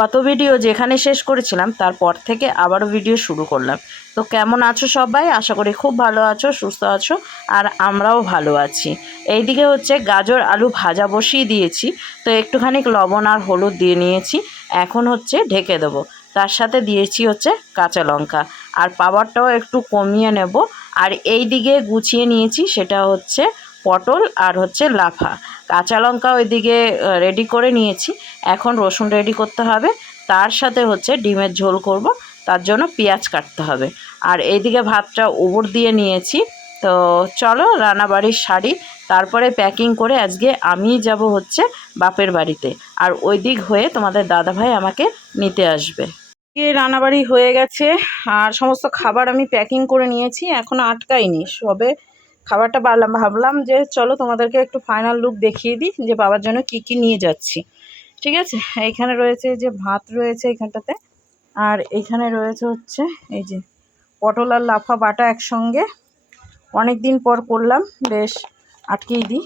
গত ভিডিও যেখানে শেষ করেছিলাম, তারপর থেকে আবারও ভিডিও শুরু করলাম। তো কেমন আছো সবাই? আশা করি খুব ভালো আছো, সুস্থ আছো, আর আমরাও ভালো আছি। এইদিকে হচ্ছে গাজর আলু ভাজা বসিয়ে দিয়েছি। তো একটুখানি লবণ আর হলুদ দিয়ে নিয়েছি। এখন হচ্ছে ঢেকে দেবো। তার সাথে দিয়েছি হচ্ছে কাঁচা লঙ্কা। আর পাওয়ারটাও একটু কমিয়ে নেব। আর এই দিকে গুছিয়ে নিয়েছি, সেটা হচ্ছে পটল আর হচ্ছে লাফা। কাঁচা লঙ্কা ওইদিকে রেডি করে নিয়েছি। এখন রসুন রেডি করতে হবে। তার সাথে হচ্ছে ডিমের ঝোল করব। তার জন্য পেঁয়াজ কাটতে হবে। আর এইদিকে ভাতটা উবর দিয়ে নিয়েছি। তো চলো রান্নাবাড়ির শাড়ি। তারপরে প্যাকিং করে আজকে আমি যাব হচ্ছে বাপের বাড়িতে। আর ওই দিক হয়ে তোমাদের দাদাভাই আমাকে নিতে আসবে। রান্নাবাড়ি হয়ে গেছে। আর সমস্ত খাবার আমি প্যাকিং করে নিয়েছি। এখনও আটকাইনি। সবে খাবারটা বাড়লাম ভাবলাম যে চলো তোমাদেরকে একটু ফাইনাল লুক দেখিয়ে দিই, যে বাবার জন্য কি কি নিয়ে যাচ্ছি। ঠিক আছে? এইখানে রয়েছে যে ভাত রয়েছে এইখানটাতে আর এইখানে রয়েছে হচ্ছে এই যে পটল আর লাফা বাটা একসঙ্গে। অনেক দিন পর করলাম, বেশ আটকেই দিই।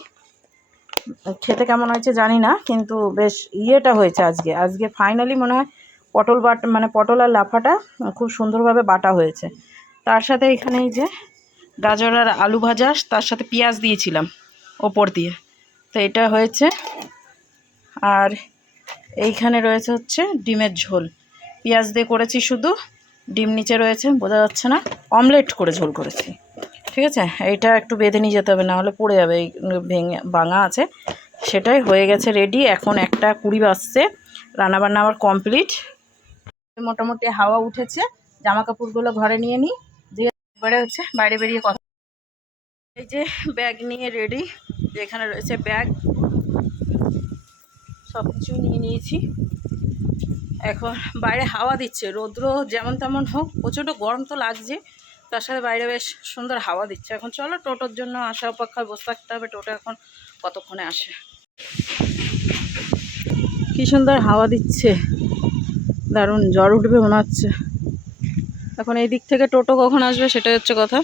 খেতে কেমন হয়েছে জানি না, কিন্তু বেশ ইয়েটা হয়েছে আজকে। আজকে ফাইনালি মনে হয় পটল বাট মানে পটল আর লাফাটা খুব সুন্দরভাবে বাটা হয়েছে। তার সাথে এখানে এই যে গাজর আর আলু ভাজা, তার সাথে পেঁয়াজ দিয়েছিলাম ওপর দিয়ে। তো এটা হয়েছে। আর এইখানে রয়েছে হচ্ছে ডিমের ঝোল। পেঁয়াজ দিয়ে করেছি শুধু, ডিম নিচে রয়েছে, বোঝা যাচ্ছে না। অমলেট করে ঝোল করেছি। ঠিক আছে? এইটা একটু বেঁধে নিয়ে যেতে হবে না হলে পড়ে যাবে। এই ভেঙে, ভাঙা আছে। সেটাই হয়ে গেছে রেডি এখন একটা কুড়ি বাজছে। রান্নাবান্না আমার কমপ্লিট মোটামুটি হাওয়া উঠেছে। জামা কাপড়গুলো ঘরে নিয়ে নিই। এবারে হচ্ছে বাইরে বেরিয়ে কথা এই যে ব্যাগ নিয়ে রেডি যেখানে রয়েছে ব্যাগ সব কিছু নিয়ে নিয়েছি। এখন বাইরে হাওয়া দিচ্ছে, রৌদ্র যেমন তেমন হোক, প্রচণ্ড গরম তো লাগছে, তার সাথে বাইরে বেশ সুন্দর হাওয়া দিচ্ছে। এখন চলো টোটোর জন্য আসা অপেক্ষায় বসে থাকতে হবে, টোটো এখন কতক্ষণে আসে? কি সুন্দর হাওয়া দিচ্ছে, দারুণ জ্বর উঠবে মনে হচ্ছে। এখন এই দিক থেকে টোটো কখন আসবে সেটাই হচ্ছে কথা।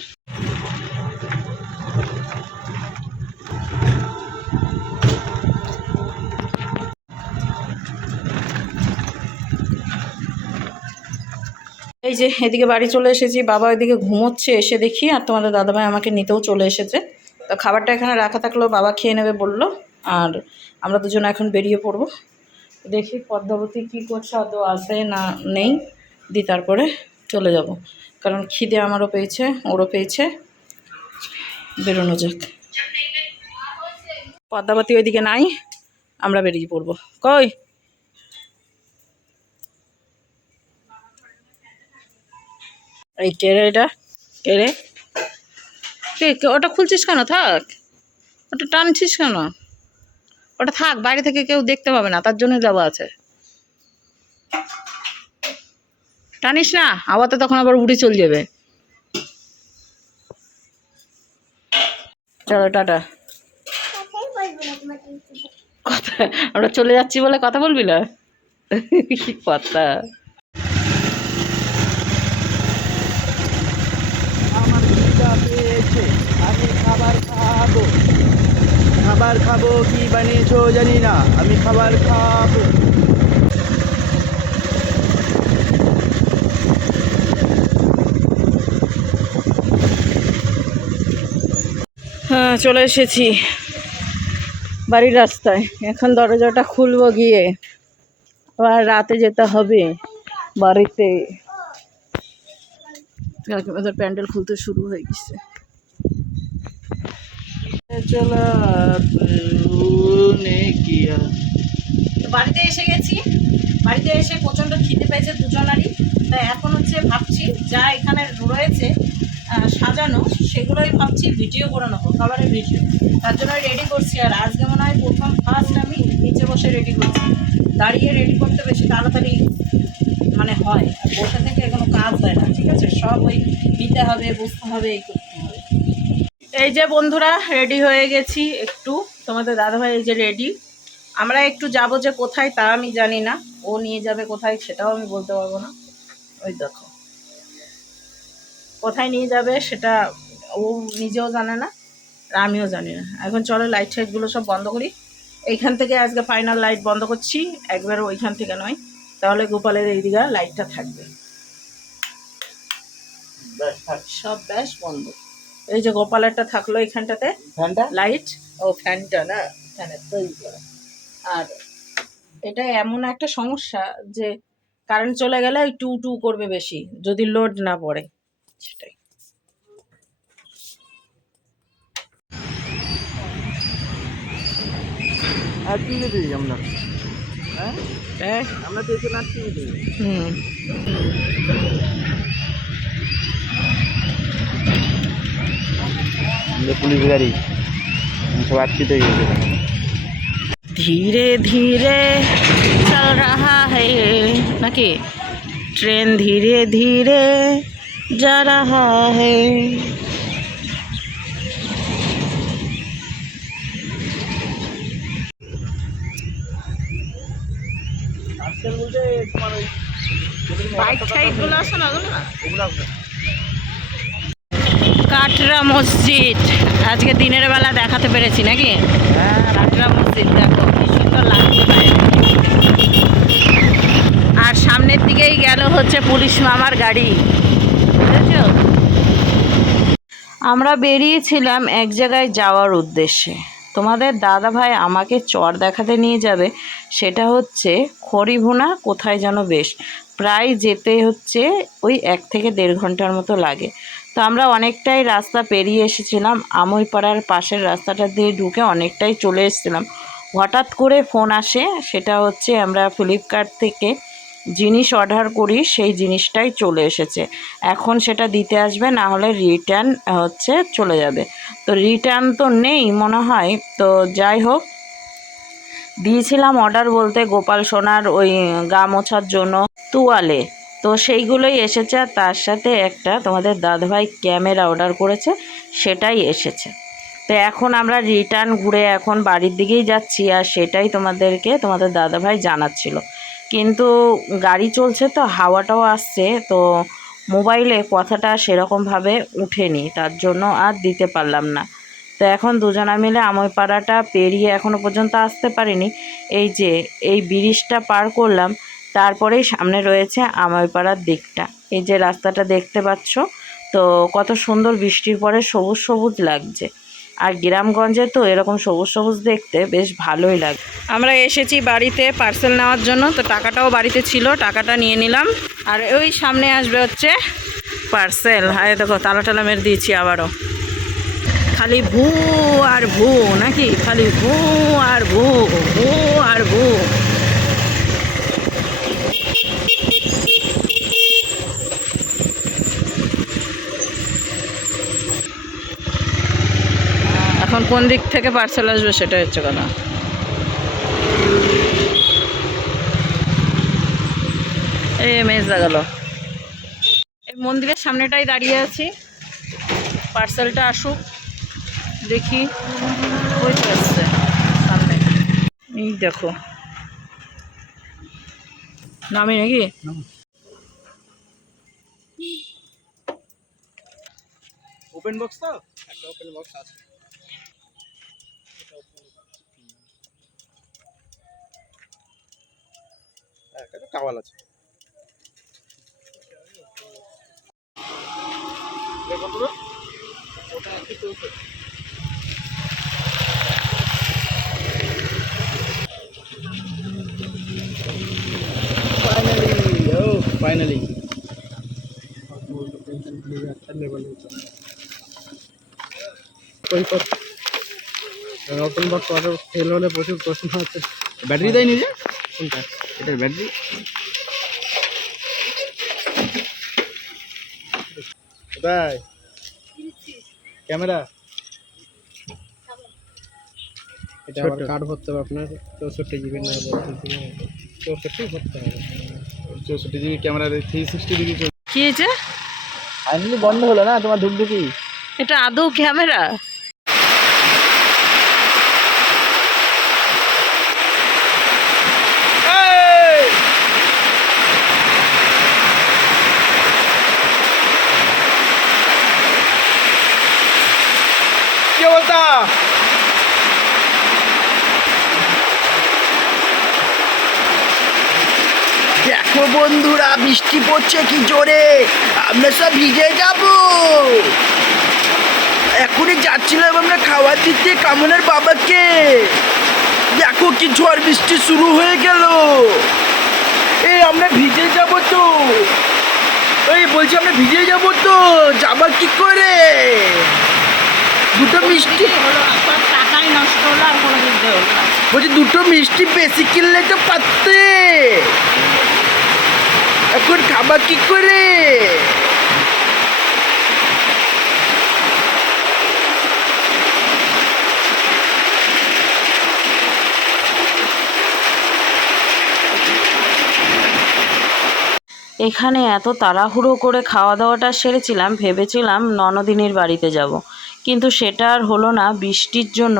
এই যে এদিকে বাড়ি চলে এসেছি, বাবা এদিকে ঘুমোচ্ছে, এসে দেখি, আর তোমাদের দাদাভাই আমাকে নিতেও চলে এসেছে। তো খাবারটা এখানে রাখা থাকলেও বাবা খেয়ে নেবে বলল, আর আমরা দুজন এখন বেরিয়ে পড়ব। দেখি পদ্মাবতী কী করছে আদৌ আসে না নেই, দি তারপরে চলে যাব। কারণ খিদে আমারও পেয়েছে, ওরও পেয়েছে। বেরোনো যাক। পদ্মাবতী ওইদিকে নাই, আমরা বেরিয়ে পড়ব। কই? এই কেড়ে এটা? কেড়ে ওটা খুলছিস কেন? থাক। ওটা টানছিস কেন? ওটা থাক, বাইরে থেকে কেউ দেখতে পাবে না, তার জন্যই দেওয়া আছে। টানিস না আবার তো তখন আবার উড়ে চলে যাবে। চলো, টাটা। কথা, আমরা চলে যাচ্ছি বলে কথা বলবি না? কি কথা আমার খাবার খাব। খাবার খাব কি বানিয়েছো জানি না, আমি খাবার খাব। চলে এসেছি বাড়ির রাস্তায়। এখন দরজাটা খুলবো গিয়ে। আবার রাতে যেতে হবে বাড়িতে। ওদের প্যান্ডেল খুলতে শুরু হয়ে গেছে। নে কিয়া তো বাড়িতে এসে গেছি। বাড়িতে এসে প্রচণ্ড খিদে পেয়েছে দুজনারই। তাই এখন হচ্ছে ভাবছি যা এখানে রয়েছে সাজানো, সেগুলোই ভাবছি ভিডিও করে নেব, খাবারের ভিডিও। তার জন্য রেডি করছি, আর আজকে মনে হয় প্রথম ফার্স্ট আমি নিচে বসে রেডি করছি। দাঁড়িয়ে রেডি করতে বেশি তাড়াতাড়ি মানে হয়, আর বসে থেকে কোনো কাজ হয় না, ঠিক আছে? সব ওই নিতে হবে বুঝতে হবে, এই করতে হবে। এই যে বন্ধুরা রেডি হয়ে গেছি একটু। তোমাদের দাদাভাই এই যে রেডি আমরা একটু যাব যে কোথায় তা আমি জানি না। ও নিয়ে যাবে কোথায় সেটাও আমি বলতে পারব না। ওই দেখো। কোথায় নিয়ে যাবে সেটা ও নিজেও জানে না আর আমিও জানি না। এখন চলো লাইট ফাইটগুলো সব বন্ধ করি। এইখান থেকে আজকে ফাইনাল লাইট বন্ধ করছি একবার ওইখান থেকে নয়। তাহলে গোপালের এই দিকে লাইটটা থাকবে। সব ব্যাস বন্ধ। এই যে গোপালেরটা থাকল এখানটাতে লাইট ও ফ্যানটা না? ফ্যানের তৈরি করা। আর এটা এমন একটা সমস্যা যে কারেন্ট চলে গেলে ওই টু টু করবে বেশি যদি লোড না পড়ে। সেটাই। হ্যাঁ, হ্যাঁ। আমরা। পুলিশ গাড়ি। ধীরে ধীরে চল রাহা হ্যাঁ নাকি? ট্রেন ধীরে ধীরে जा रहा है আজকাল বলতে তোমার ওই বাইক সাইডগুলো আছে না ওগুলো না ওগুলো কাটরা মসজিদ আজকে দিনের বেলা দেখাতে পেরেছি নাকি হ্যাঁ কাটরা মসজিদ দেখো কি সুন্দর লাগছে বাইরে আর সামনের দিকেই গেল হচ্ছে পুলিশ মামার গাড়ি আমরা বেরিয়েছিলাম এক জায়গায় যাওয়ার উদ্দেশ্যে। তোমাদের দাদা ভাই আমাকে চর দেখাতে নিয়ে যাবে। সেটা হচ্ছে খড়িভুনা, কোথায় যেন বেশ। প্রায় যেতে হচ্ছে ওই এক থেকে দেড় ঘণ্টার মতো লাগে। তো আমরা অনেকটাই রাস্তা পেরিয়ে এসেছিলাম। আমইপাড়ার পাশের রাস্তাটা দিয়ে ঢুকে অনেকটাই চলে এসেছিলাম। হঠাৎ করে ফোন আসে, সেটা হচ্ছে আমরা ফ্লিপকার্ট থেকে জিনিস অর্ডার করি, সেই জিনিসটাই চলে এসেছে। এখন সেটা দিতে আসবে, না হলে রিটার্ন হচ্ছে চলে যাবে। তো রিটার্ন তো নেই মনে হয়, তো যাই হোক। দিয়েছিলাম অর্ডার বলতে গোপাল সোনার ওই গা মোছার জন্য তুয়ালে। তো সেইগুলোই এসেছে, আর তার সাথে একটা তোমাদের দাদাভাই ক্যামেরা অর্ডার করেছে, সেটাই এসেছে। তো এখন আমরা রিটার্ন ঘুরে এখন বাড়ির দিকেই যাচ্ছি, আর সেটাই তোমাদেরকে তোমাদের দাদাভাই জানাচ্ছিল। কিন্তু গাড়ি চলছে তো, হাওয়াটাও আসছে, তো মোবাইলে কথাটা সেরকমভাবে উঠেনি, তার জন্য আর দিতে পারলাম না। তো এখন দুজনা মিলে আমইপাড়াটা পেরিয়ে এখনও পর্যন্ত আসতে পারিনি। এই যে, এই ব্রিজটা পার করলাম, তারপরেই সামনে রয়েছে আমইপাড়ার দিকটা। এই যে রাস্তাটা দেখতে পাচ্ছ, তো কত সুন্দর বৃষ্টির পরে সবুজ সবুজ লাগছে। আর গ্রামগঞ্জে তো এরকম সবুজ সবুজ দেখতে বেশ ভালোই লাগে। আমরা এসেছি বাড়িতে পার্সেল নেওয়ার জন্য, তো টাকাটাও বাড়িতে ছিল, টাকাটা নিয়ে নিলাম। আর ওই সামনে আসবে হচ্ছে পার্সেল হ্যাঁ দেখো তালা টালা মেরে দিয়েছি আবারও। খালি ভু আর ভু, নাকি? খালি ভু আর ভু ভু আর ভু। এখন কোন দিক থেকে পার্সেল আসবে সেটা হচ্ছে কথা। এই মেজদা গেল এই মন্দিরের সামনেটাই দাঁড়িয়ে আছি। পার্সেলটা আসুক, দেখি। ওই তো এসছে সামনে। এই দেখো। নামি নাকি? ওপেন বক্স তো? একটা ওপেন বক্স আছে। একটা টাওয়াল আছে। দেখো তো ওটা একটু চলছে ফাইনালি ও finally open box order fail হলে প্রচুর প্রশ্ন আছে। ব্যাটারি দেয়নি যে? কোনটা? এটার ব্যাটারি কোথায়? ক্যামেরা? এটা আবার কার্ড ভরতে হবে আপনার। চৌষট্টি জিবি না চৌষট্টি ভরতে হবে। চৌষট্টি GB camera three sixty degree কি হয়েছে? বন্ধ হলো না তোমার ধুকধুকি? এটা আদৌ ক্যামেরা? বন্ধুরা বৃষ্টি পড়ছে কি জোরে? আমরা সব ভিজে যাব। এখনই যাচ্ছিলাম আমরা খাবার দিতে কামনের বাবাকে। দেখো কি ঝড় বৃষ্টি শুরু হয়ে গেল। এই আমরা ভিজে যাব তো। এই বলছি আমরা ভিজে যাব তো। যাবা কি করে? দুটো মিষ্টি টাকাই নষ্ট হলো আর কোনো বলছি দুটো মিষ্টি বেশি কিনলে তো পারতে। খাবা কি করে এখানে এত তাড়াহুড়ো করে খাওয়া দাওয়াটা সেরেছিলাম, ভেবেছিলাম ননদিনীর বাড়িতে যাব। কিন্তু সেটা আর হলো না, বৃষ্টির জন্য,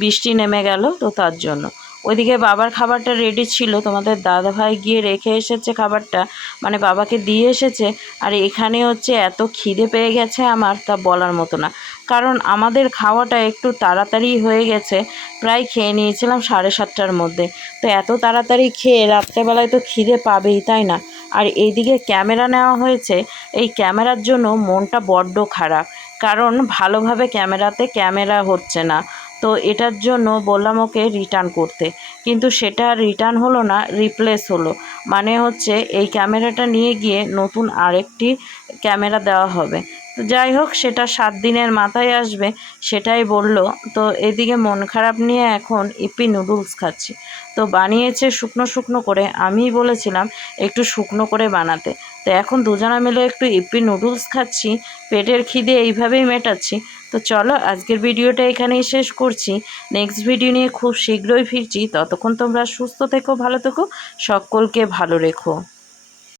বৃষ্টি নেমে গেল তো তার জন্য ওইদিকে বাবার খাবারটা রেডি ছিল, তোমাদের দাদাভাই গিয়ে রেখে এসেছে খাবারটা মানে বাবাকে দিয়ে এসেছে, আর এখানে হচ্ছে এত খিদে পেয়ে গেছে আমার তা বলার মতো না। কারণ আমাদের খাওয়াটা একটু তাড়াতাড়ি হয়ে গেছে, প্রায় খেয়ে নিয়েছিলাম সাড়ে সাতটার মধ্যে। তো এত তাড়াতাড়ি খেয়ে রাত্রেবেলায় তো খিদে পাবেই, তাই না? আর এইদিকে ক্যামেরা নেওয়া হয়েছে, এই ক্যামেরার জন্য মনটা বড্ড খারাপ। কারণ ভালোভাবে ক্যামেরাতে ক্যামেরা হচ্ছে না। তো এটার জন্য বললাম ওকে রিটার্ন করতে। কিন্তু সেটা রিটার্ন হলো না রিপ্লেস হলো। মানে হচ্ছে এই ক্যামেরাটা নিয়ে গিয়ে নতুন আরেকটি ক্যামেরা দেওয়া হবে। তো যাই হোক, সেটা সাত দিনের মাথায় আসবে, সেটাই বলল। তো এদিকে মন খারাপ নিয়ে এখন ইপি নুডলস খাচ্ছি। তো বানিয়েছে শুকনো শুকনো করে, আমিই বলেছিলাম একটু শুকনো করে বানাতে। তো এখন দুজনা মিলে একটু ইপি নুডলস খাচ্ছি, পেটের খিদে এইভাবেই মেটাচ্ছি। তো চলো আজকের ভিডিওটা এখানেই শেষ করছি। নেক্সট ভিডিও নিয়ে খুব শীঘ্রই ফিরছি। ততক্ষণ তোমরা সুস্থ থেকো, ভালো থেকো, সকলকে ভালো রেখো।